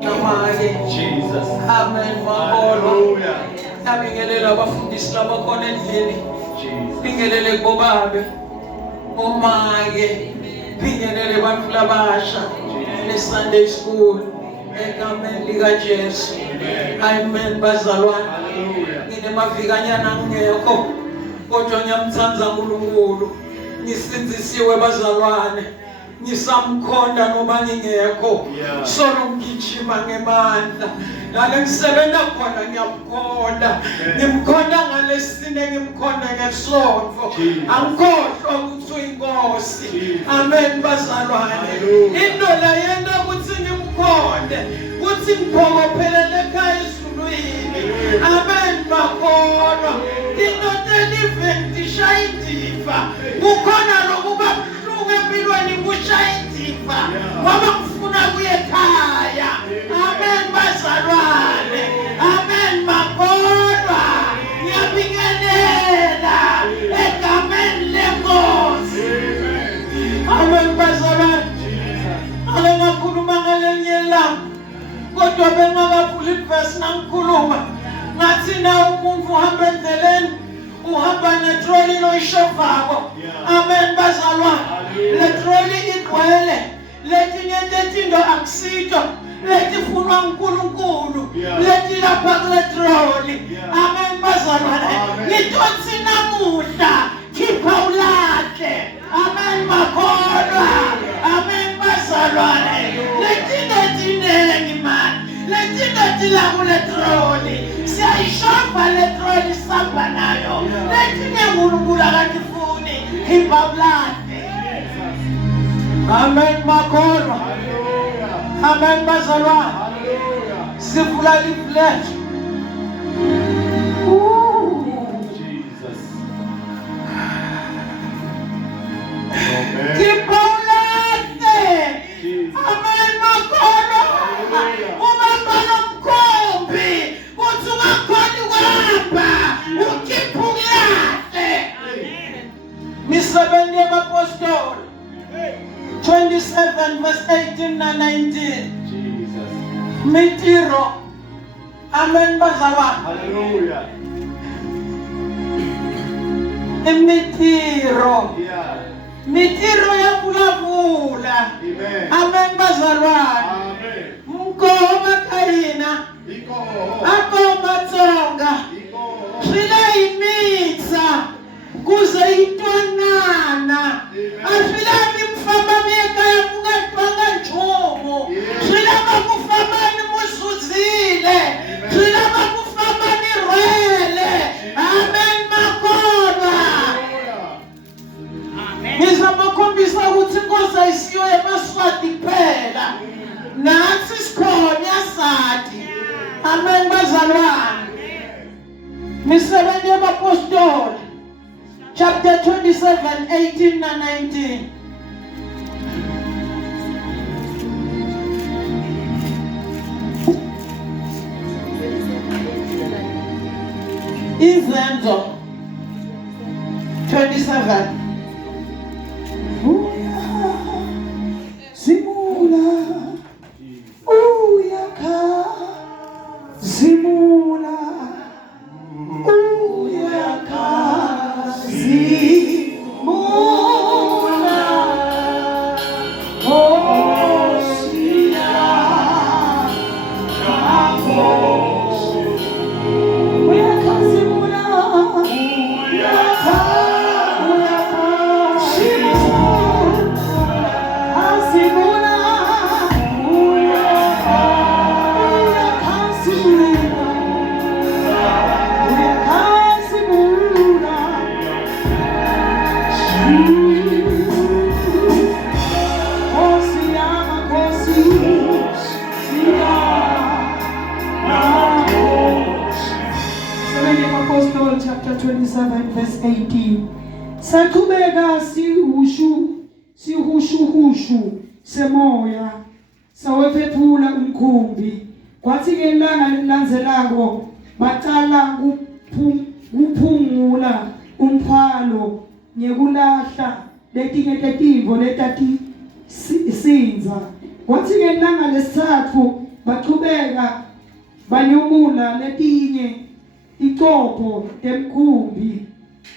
Jesus. Amen. Hallelujah. Abingelele abafundisi labakhona endlini. Bingelele kubabe. Omake. Bingelele abantu labasha. Le Sunday school. Egameni lika Jesu. Amen bazalwane. Nginemaviganyana ngekho. Kodwa ngiyamthanda uNkulunkulu. Ngisinzisiwe bazalwane. Ngisamkhonda noma ngingekho. Solo ngigijima ngemandla. Lale ngisebenza khona ngiyamkhonda. Ngimkhonda ngalesine ngimkhonda ngesonto. Angikhohlwa ukuthi uyinkosi. Amen bazalwane. Into la yena ukuthi ngimkhonde. Ukuthi ngiphokophelele ekhaya ezulwini. Amen bakholwa. Into teliventi shayidiva. Kukhona lokuba empilweni kushayidiva ngoba ngifuna kuye ekhaya. Amen bazalwane. Amen makholwa. Ngiyabingelela egameni lenkosi. Amen bazalwane. Ale ngakhuluma ngalenye langa kodwa bengakavuli ivesi nangikhuluma ngathi na umuntu uhamba endleleni uhamba netroli noyishovako. Amen bazalwane. Le troli igcwele. Letinye tetinto akusito. Letifunwa uNkulunkulu. Leti lapha kule troli. Amen bazalwane. Ngitotsi namuhla khipha ulahle. Amen makholwa. Amen bazalwane. Letinto tinengi man. Letinto tila kule troli. Siyayishova le troli samba nayo. Letinye uNkulunkulu akakifuni. Khipha ulahle. Amen makholwa. Amen bazalwane. Sivula iflesh. Jesus. Amen. Khipha ulahle. Amen makholwa. Ubamba nomkhombi. Uthi ungakhona ukuhamba. Ukhipha ulahle. Misebenzi yabapostoli 27 verse 18 na 19. Jesus. Mitiro. Amen bazalwane. Hallelujah. Mitiro. Yeah. Mitiro ya vulavula. Amen. Amen bazalwane. Amen. Mkoma kaina. Akoma tsonga. Swila imitsa. Kuze itwanana. Aswila mfamba mieka ya mungatwanga nchumu. Swila makufamba ni musuzile. Swila makufamba ni rwele. Amen makona. Ngiza makhombisa ukuthi inkosi ayisiyo emaswati kuphela. Nathi sikhonya sathi. Amen bazalwane. Misebenzi yabapostoli chapter 27, 18 and 19. Izenzo 27. Simula. Uyaka. Simula. Uyaka. Chapter 27 verse 18. Sakubeka sihushu semoya sawephephula umkhumbi kwathi ngelanga lilandzelako baqala kuphungula umphalo ngekulahla letinye tetimvo letati sinza kwathi ngelanga lesithathu baqhubeka bakhuleka banyumula letinye icopho temkhumbi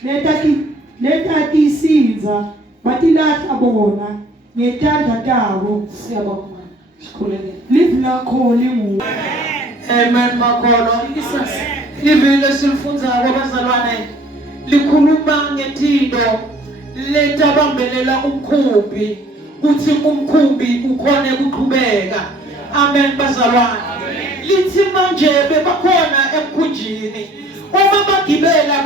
letati isinza batilahla bona ngetandla tabo. Siyabonga. Sikhuleke. Live lakho lingu. Amen makholwa. Livile silifundza kwabazalwane likhuluma ngethinto letabambelela umkhumbi uthi umkhumbi ukhone ukuqhubeka. Amen bazalwane. Lithi manje bebakhona emkhunjini uma bagibela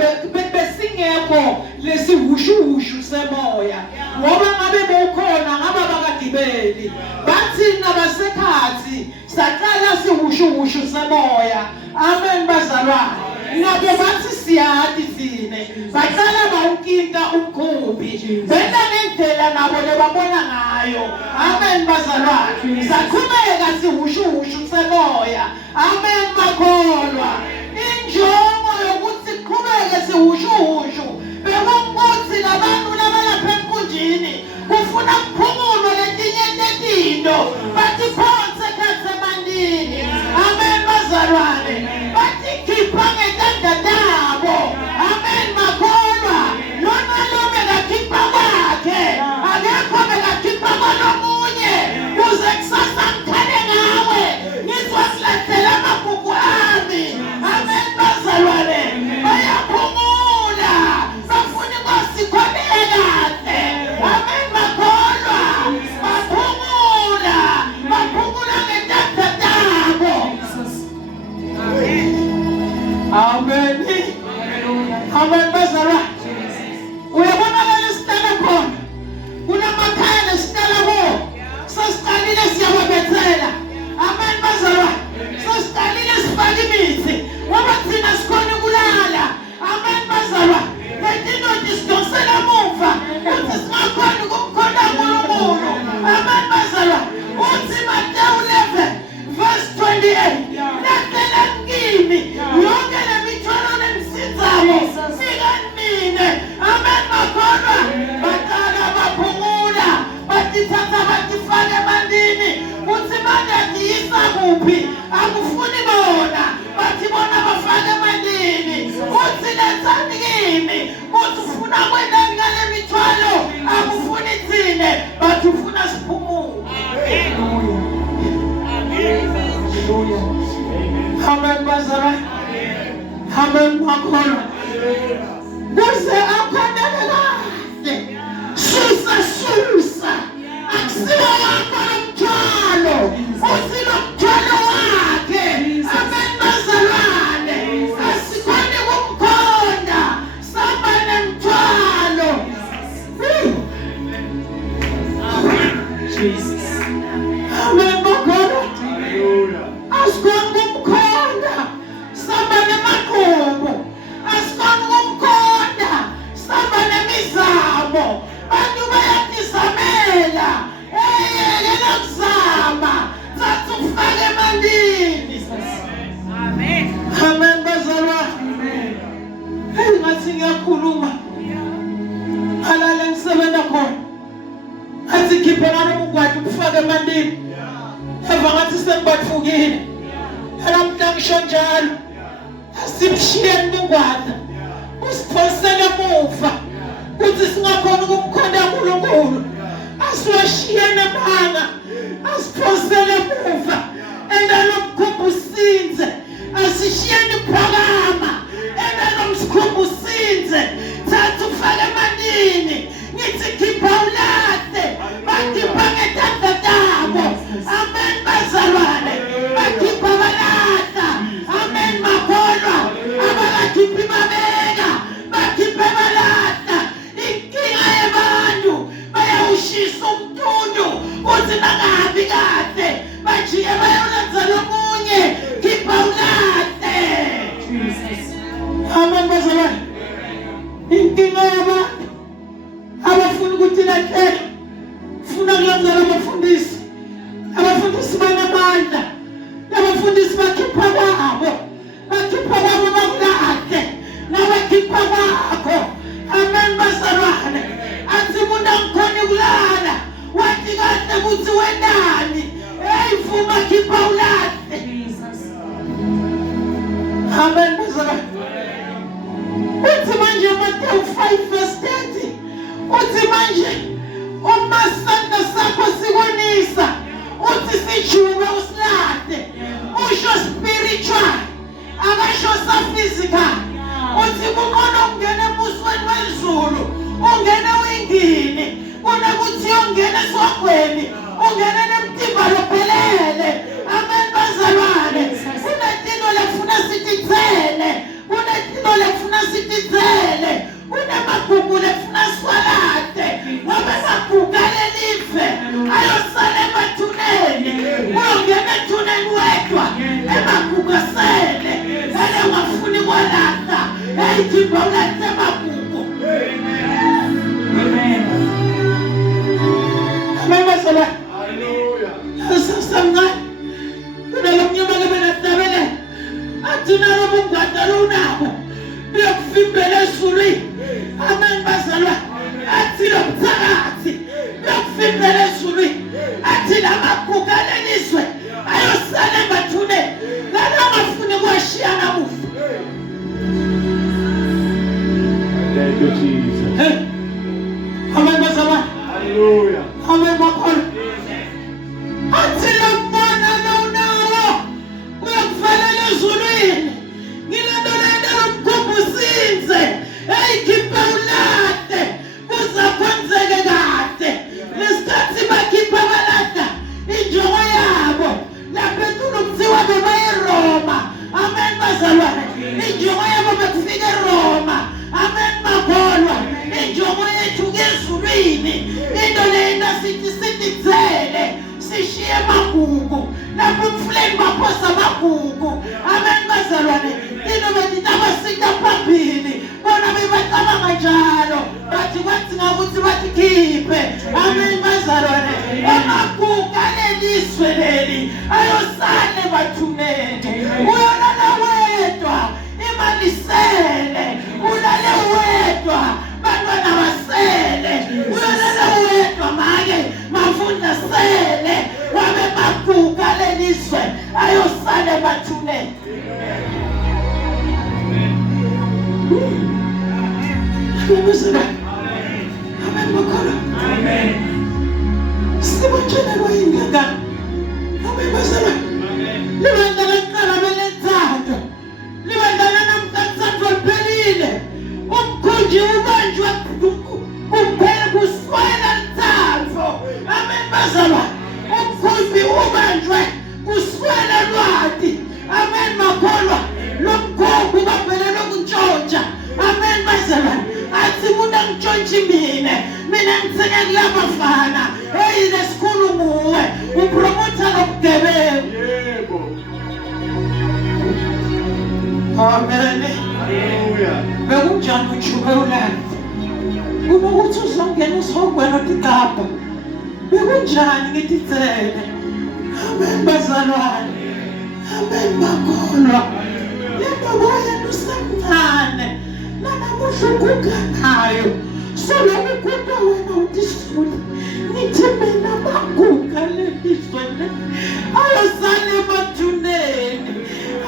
besingekho lesihushuhushu semoya ngoba ngabe bokhona ngaba bakagibeli bathi nabasekhathi saqala sihushushu semoya. Amen bazalwane. Ngabe bathi siyadi thine baqala bawukinta umkhumbi bena ngendlela nabo lebabona ngayo. Amen bazalwane. Saqhubeka sihushushu semoya. Amen makholwa. Injongo yokuthi qhubeke sihushushu bekungukuthi labantu labalapha emkhunjini kufuna ukuphumula letinye tetinto bathi phonse khathe mandini. Amen bazalwane. Bathi khipha ngetandla tabo. Amen makholwa. Lona lo bekakhipha kwakhe akekho bekakhipha kwalomunye kuze kusasa ngikhale ngawe ngizwa silathela amagugu ami. Amen bazalwane. Bayaphumula bafuna ukosikhoneka kahle. Amen makholwa. Baphumula ngetandla tabo. Amen. Amen bazalwane. Uyabona leli sitala khona kunamakhaya lesitala ko sasiqalile siyababethela. Amen bazalwane. Sasiqalile sifaka imithi ngoba thina sikhona ukulala. Amen bazalwane. Letinto sidonsela muva uthi singakhona ukumkhonda uNkulunkulu. Amen bazalwane. Uthi Mateyu 11:28 lathela kimi yonke lemithwalo nemsinzalo fikani mine. Amen makholwa. Baqala baphumula batithatha batifake emandini. Uthi bangadiyisa kuphi akufuni bona bathi bona bafake emandini. Uthi lethani kimi uthi ufuna kwendani ngale mithwalo akufuni thine bathi ufuna siphumule. Amen bazalwane. Amen makholwa. Kuze akhoneke kahle susa akusiwo wakho lomthwalo uthi lomthwalo wakhe. Amen bazalwane. Asikhoni kumkhonda samba nemthwalo. Jesus. Amen makholwa. Asikhoni kumkhonda samba nemaqubu. Asikhoni kumkhonda samba nemizamo. Bantu bayatizamela yena kuzama thatha ufake emandini. Amen. Amen bazalwane. Ngathi ngiyakhuluma alale ngisebenza khona athi khiphe ngalo ugwadi ufake emandini. Eva ngathi sengibathukile namhla ngisho njalo asimshiyeni ugwadi usiphosele emuva uthi singakhona ukumkhonda uNkulunkulu asiwashiyene manga asiphosele emuva engalomkhumbi usinze asishiyeni phakama engalomkhumbi usinze thatha ufake emandini. Ngithi khipha ulahle bakhipha ngetandla tabo. Amen bazalwane. Bakhipha balahla. Amen makholwa. Abakakhiphi babeka bakhiphe balahla. Inkinga yabantu bayawushisa umthundu uthi bangahambi kahle bajiye bayolenza lo physical. Uthi kukhona ungena ebusweni wezulu, ungena wingini, kuna kuthi ungena eswagweni, ungena nemtimba lophelele. Amen bazalwane. Kunetino lefuna sitithele, kunetino lefuna sitithele, kunemagugu lefuna swalate. Wabe maguga lelive, ayosale emathuneni, ungena ethuneni wedwa, emaguga sele, ele ungafuni kwalata, eyithimba ulate emagugu. Amen. Amen bazalwane. Sasangani. Kuna lomnyama lebenatabele. Atina lobungwadala unabo. Biyokuvimbela ezulwini. Amen bazalwane. Athi lomthakathi. Biyokuvimbela ezulwini. Athi lamagugu alelizwe. Ayosala emathuneni. Lana ungafuni kuwashiya namuhla. Thank you, Jesus. Amen bazalwane. Hallelujah. Amen bakhona. Athi lomfana lawunawo uyakuvelela ezulwini. Ngilandolenda lomkhumbuzinze eyikhiphe ulade kuze kwenzeke kade. Lesikhathi bakhipha balada injongo yabo lapho enkulu kuthiwa bebayeroma. Amen bazalwane. Injongo yabo bekufika eRoma. Amen bakholwa. Injongo yethu ezulwini into lena sithi sitithele sishiye magugu lapho umfuleni baphosa magugu. Amen bazalwane. Into betitaba sita phambili bona bebacabanga njalo bathi kwathi ngakuthi bathi khiphe. Amen bazalwane. Amagugu alelizwe leli ayosale bathumene. Uyolala wedwa imali sele, ulale wedwa bantwana basele, uyolala wedwa make mafunda sele. Wabe magugu alelizwe ayosale bathumene. Amen bakhona. Amen. Sibotshelelwa yingane. Amen bazalwane. Libandla laqala belethando, libandla namhlanje liphelile. Umkhunji ubanjwe kuphela kuswela lithando. Amen bazalwane. Umkhumbi ubanjwe kuswela lwati. Amen makholwa. Lomkhumbi baphelele ukuntshontsha. Amen bazalwane. Athi umuntu angitshontshe mina ngithenge kulabafana. Hey lesikhulu nguwe upromotha lobugebengu. Yebo. Amen. Hallelujah. Bekunjani ujuke ulala? Kunokuthi uzongena usongwena utigaba. Bekunjani ngitithele? Amen bazalwane. Amen bakholwa. Lento boyena usemncane. Nanamuhla uguganayo. Soloku kuba wena utisule. Nithi mina maguga lelizwe le. Ayosale emathuneni.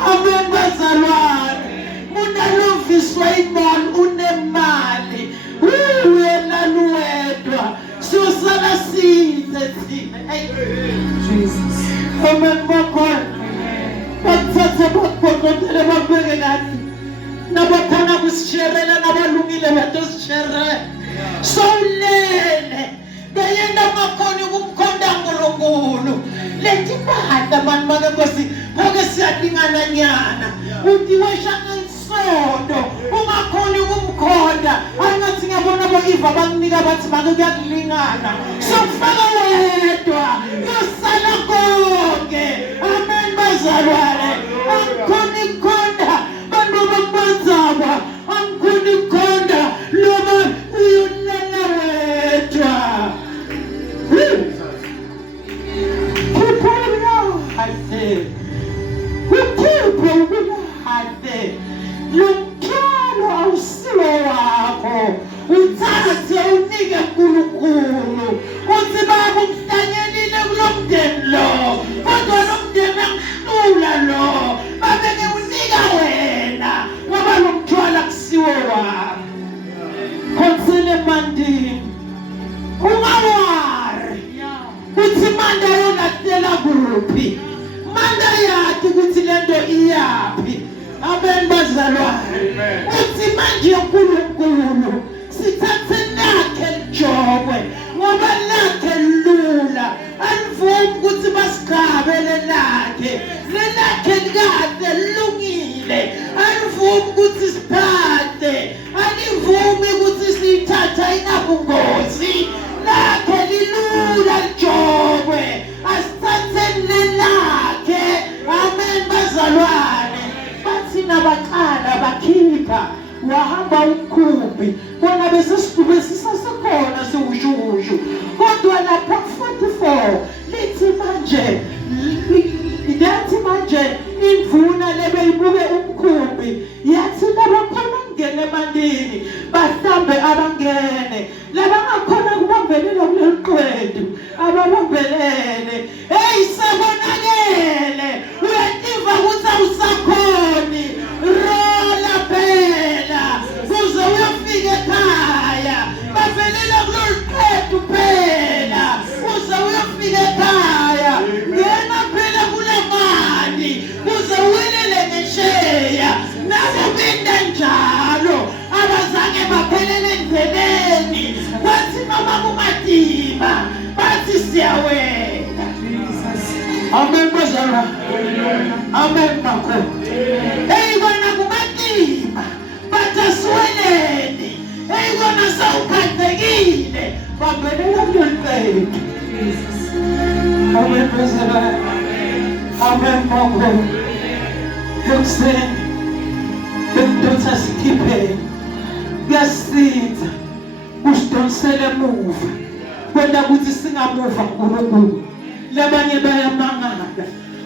Amen bazalwane. Munaloviswa imali unemali. Uyena luwedwa. Siyosala size thina. Jesus. Amen bakhona. Bathathe bakhokhotele babeke kathi. Nabakhona kusisherela nabalungile batosisherela. Sowulele. Beyenda makhona kumkhonda uNkulunkulu. Lethi bahada abantu bakeNkosi phoke siyadingana nyana. Udiwesha ngesondo. Ungakhona ukumkhonda. Angathi ngiyabona boIva banginika bathi make kuyakulingana. Sokufaka wedwa. Yosala konke. Amen bazalwane. Angikhona ikhonda. Bantu bakubazaba. Angikhona ikhonda. Loba uyolala wedwa. Lumthwalo awusiwe wakho. Uthathe unike uNkulunkulu. Uthi baba umhlanyelile kulomndeni lo. Kodwa lomndeni angihlula lo. Babeke unika wena. Ngoba lumthwalo akusiwe wakho. Khonsele mandini. Ungawari. Uthi manda yolatela kuphi. Manda yathi ukuthi lento iyaphi. Amen bazalwane. Uthi manje uNkulunkulu sithathe nakhe lijobwe ngoba nakhe lula. Alivumi ukuthi basigabele lakhe. Lelakhe likade lungile. Alivumi ukuthi siphathe. Alivumi ukuthi sithatha ingabungozi. Lakhe lilula lijobwe. Asithathe lelakhe. Amen bazalwane. Bathi nabaqala bakhipha wahamba umkhumbi bona besisasekhona siwushushu kodwa lapha 44 lithi manje imvuna lebeyibuke umkhumbi yathi labakhona ngene emanini bahlambe abangene labangakhona kubambelela kuleli qwedu ababambelele hey sabonakele uyativa ukuthi awusakhoni rola phela kuze uyofika ekhaya bavelela kuleli qwedu phela kuze uyofika ekhaya ngena phela kule mali kuze uwelele ngesheya nabo binda njalo abazange baphelele endleleni bathi noma kumadima bathi siyawela. Amen bazalwa. Amen makho. Hey bona kumadima bathi asiweleni. Hey bona sawuphathekile babelela kuleli. Amen bazalwa. Amen makho. Yokuseni bekudonsa sikhipheni kuyasiza usidonsele emuva kwenda ukuthi singamuva uNkulunkulu. Labanye bayamangala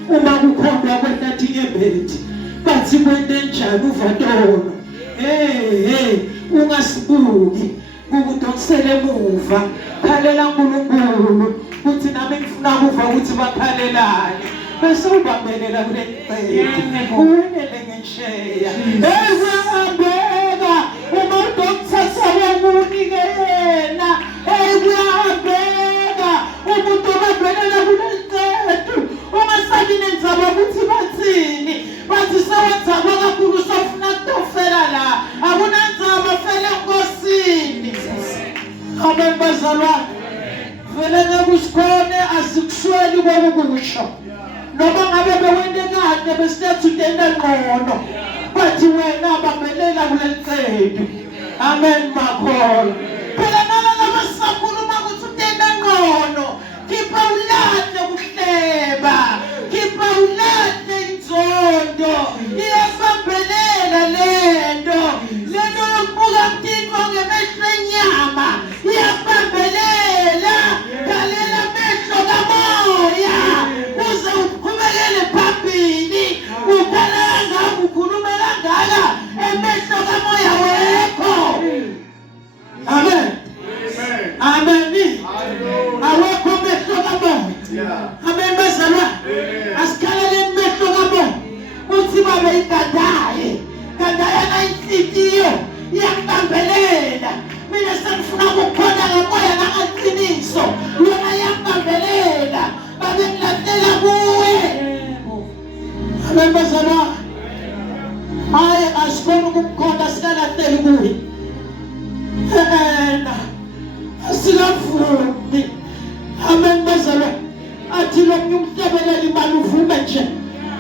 uma kukhomba kwehlathi ngebethi bathi kwente njani uVatono hey ungasibuki ukudonsele emuva khalela uNkulunkulu kuthi nami ngifuna ukuva ukuthi bakhalelani bese ubambelela kule nceke uwenele ngesheya ezihambeka umuntu omthatha wemunike yena ezihambeka umuntu obambelela kule nceke ungasabi nenzaba ukuthi bathini bathi sewenza kakhulu sofuna kutofela la akunanzaba fele enkosini. Amen bazalwane. Vele ngekusikhone asikusweli kokukusho noma ngabe bewende kade besilethu tenda ngqono bathi wena bambelela kuleli qedu. Amen makholo. Phela nalabo abasakhuluma ukuthi utenda ngqono khipha ulahla kuhleba khipha ulahla inzondo iyasabhelela lento yokubuka mthingo ngemehlo enyama iyasabhelela kalela amehlo kamoya uze uqhubekele phambili ukhalanga ukhulume kangaka emehlo kamoya wekho. Amen. Amen. Awekho amehlo kamoya. Amen bazalwa. Asikhalele emehlo kamoya uthi babe igadaye na inhliziyo iyambambelela. Mina sengifuna ukukhona ngamoya nangaqiniso yona iyambambelela babe ngilahlela kuwe. Amen bazalwa. Hayi asikhona ukukhona sikalahleli kuwe. Asilafuni. Amen bazalwa. Athi lo umhlebelela imali uvume nje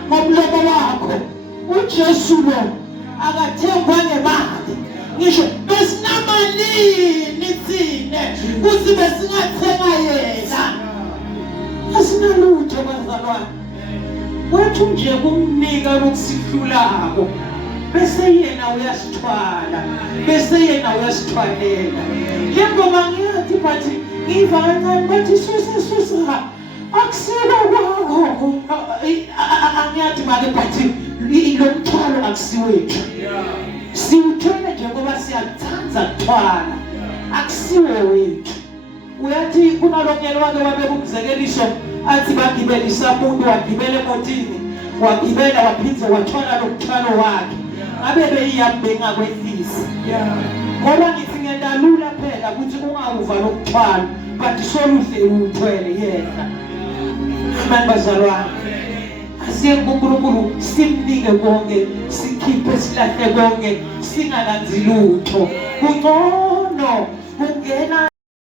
ngomlomo wakho. uJesu lo akathengwa ngemali. Ngisho besinamalini thine kuthi besingathenga yena. Asinalutho bazalwane. Wathi nje kumnika lokusihlulako bese yena uyasithwala bese yena uyasithwalela. Njengoba ngiyathi bathi ngiva kancane bathi susa akusiba kwakho angiyathi make bathi lo mthwalo akusiwethu siwuthwele njengoba siyathanda ukuthwala akusiwe wethu. Uyathi kunalongelo wake wabeka umzekeliso athi bagibelisa umuntu wagibela emotini wagibela waphindze wathwala lo mthwalo wakhe ngabe beyiyambenga kwehlisi ngoba ngithi ngiyadalula phela ukuthi ungawuva lo mthwalo but soluhle uthwele yena. Amen bazalwane. Asiye kuNkulunkulu simnike konke sikhiphe silahle konke singakanzi lutho. Kungcono ungena